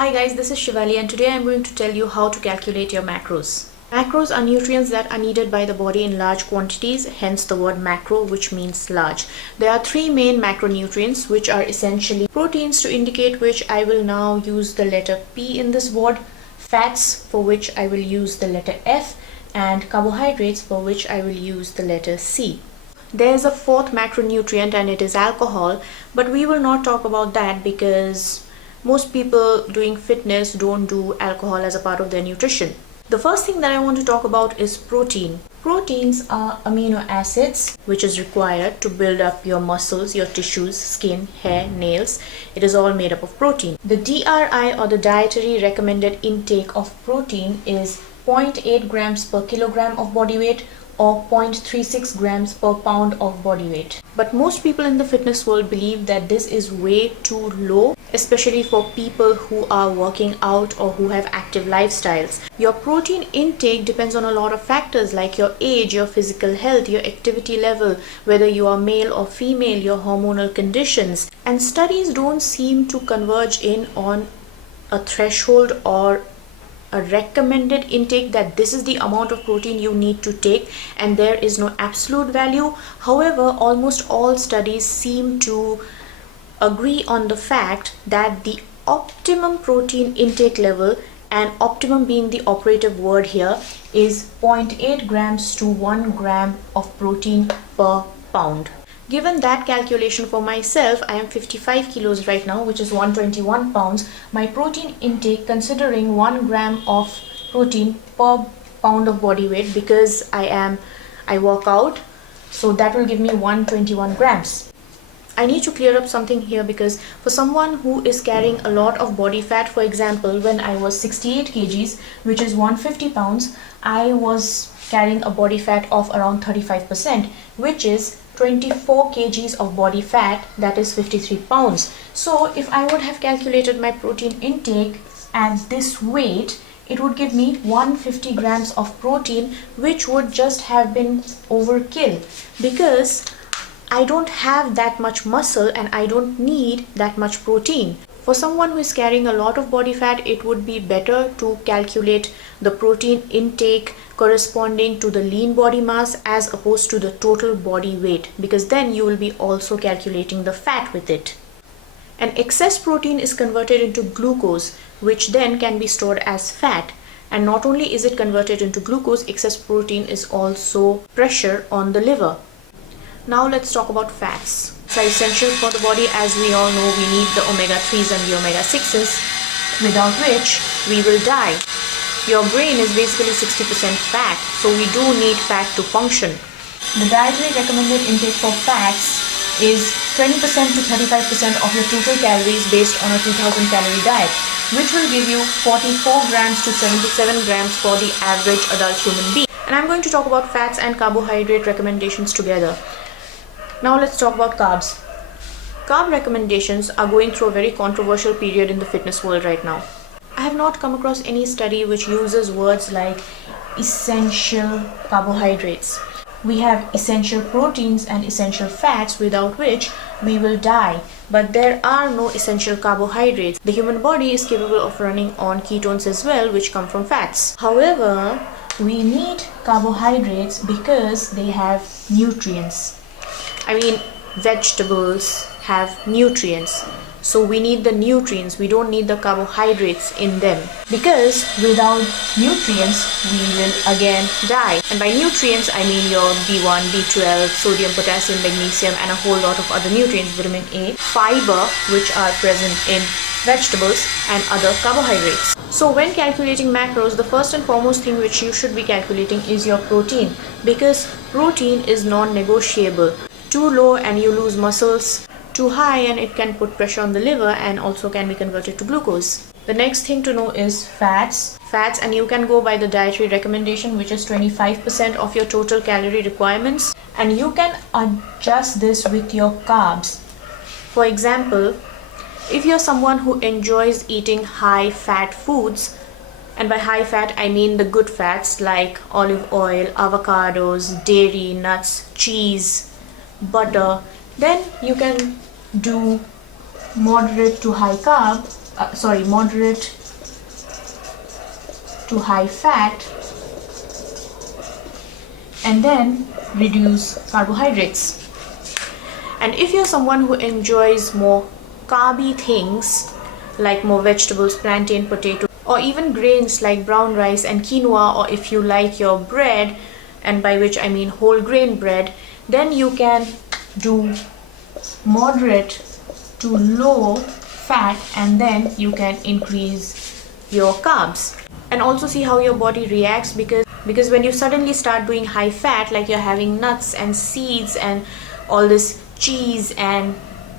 Hi guys, this is Shivali and today I'm going to tell you how to calculate your macros. Macros are nutrients that are needed by the body in large quantities, hence the word macro, which means large. There are three main macronutrients which are essentially proteins, to indicate which I will now use the letter P in this word, fats for which I will use the letter F, and carbohydrates for which I will use the letter C. There's a fourth macronutrient and it is alcohol, but we will not talk about that because most people doing fitness don't do alcohol as a part of their nutrition. The first thing that I want to talk about is protein. Proteins are amino acids which is required to build up your muscles, your tissues, skin, hair, nails. It is all made up of protein. The DRI, or the dietary recommended intake of protein, is 0.8 grams per kilogram of body weight or 0.36 grams per pound of body weight. But most people in the fitness world believe that this is way too low, especially for people who are working out or who have active lifestyles. Your protein intake depends on a lot of factors like your age, your physical health, your activity level, whether you are male or female, your hormonal conditions. And studies don't seem to converge in on a threshold or a recommended intake that this is the amount of protein you need to take, and there is no absolute value. However, almost all studies seem to agree on the fact that the optimum protein intake level, and optimum being the operative word here, is 0.8 grams to 1 gram of protein per pound. Given that calculation for myself, I am 55 kilos right now, which is 121 pounds. My protein intake, considering 1 gram of protein per pound of body weight, because I work out, so that will give me 121 grams. I need to clear up something here, because for someone who is carrying a lot of body fat, for example, when I was 68 kgs, which is 150 pounds, I was carrying a body fat of around 35%, which is 24 kgs of body fat, that is 53 pounds. So if I would have calculated my protein intake at this weight, it would give me 150 grams of protein, which would just have been overkill, because I don't have that much muscle and I don't need that much protein. For someone who is carrying a lot of body fat, it would be better to calculate the protein intake corresponding to the lean body mass as opposed to the total body weight, because then you will be also calculating the fat with it. And excess protein is converted into glucose, which then can be stored as fat. And not only is it converted into glucose, excess protein is also pressure on the liver. Now let's talk about fats. Fats are essential for the body. As we all know, we need the omega-3s and the omega-6s, without which we will die. Your brain is basically 60% fat, so we do need fat to function. The dietary recommended intake for fats is 20% to 35% of your total calories based on a 2000 calorie diet, which will give you 44 grams to 77 grams for the average adult human being. And I'm going to talk about fats and carbohydrate recommendations together. Now let's talk about carbs. Carb recommendations are going through a very controversial period in the fitness world right now. I have not come across any study which uses words like essential carbohydrates. We have essential proteins and essential fats, without which we will die. But there are no essential carbohydrates. The human body is capable of running on ketones as well, which come from fats. However, we need carbohydrates because they have nutrients. Vegetables have nutrients. So we need the nutrients, we don't need the carbohydrates in them, because without nutrients we will again die. And by nutrients I mean your B1, B12, sodium, potassium, magnesium, and a whole lot of other nutrients, vitamin A, fiber, which are present in vegetables, and other carbohydrates. So when calculating macros, the first and foremost thing which you should be calculating is your protein, because protein is non-negotiable. Too low and you lose muscles, too high and it can put pressure on the liver and also can be converted to glucose. The next thing to know is fats. And you can go by the dietary recommendation, which is 25% of your total calorie requirements, and you can adjust this with your carbs. For example, if you're someone who enjoys eating high fat foods, and by high fat I mean the good fats like olive oil, avocados, dairy, nuts, cheese, butter, then you can do moderate to high carb moderate to high fat, and then reduce carbohydrates. And if you're someone who enjoys more carby things like more vegetables, plantain, potato, or even grains like brown rice and quinoa, or if you like your bread, and by which I mean whole grain bread, then you can do moderate to low fat, and then you can increase your carbs. And also see how your body reacts, because when you suddenly start doing high fat, like you're having nuts and seeds and all this cheese and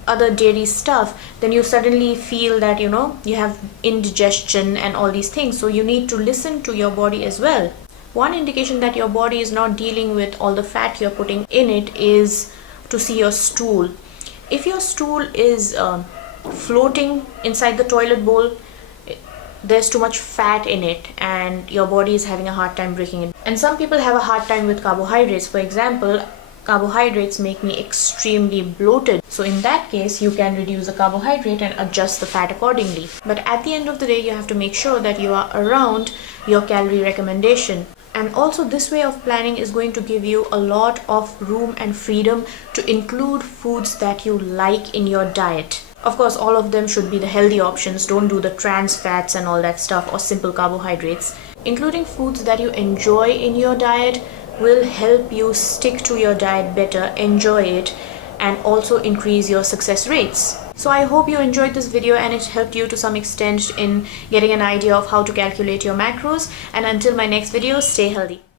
other dairy stuff, then you suddenly feel that you have indigestion and all these things. So you need to listen to your body as well. One indication that your body is not dealing with all the fat you're putting in it is to see your stool. If your stool is floating inside the toilet bowl, there's too much fat in it and your body is having a hard time breaking it. And some people have a hard time with carbohydrates. For example, carbohydrates make me extremely bloated. So in that case, you can reduce the carbohydrate and adjust the fat accordingly. But at the end of the day, you have to make sure that you are around your calorie recommendation. And also, this way of planning is going to give you a lot of room and freedom to include foods that you like in your diet. Of course, all of them should be the healthy options. Don't do the trans fats and all that stuff, or simple carbohydrates. Including foods that you enjoy in your diet will help you stick to your diet better, enjoy it, and also increase your success rates. So I hope you enjoyed this video and it helped you to some extent in getting an idea of how to calculate your macros. And until my next video, stay healthy.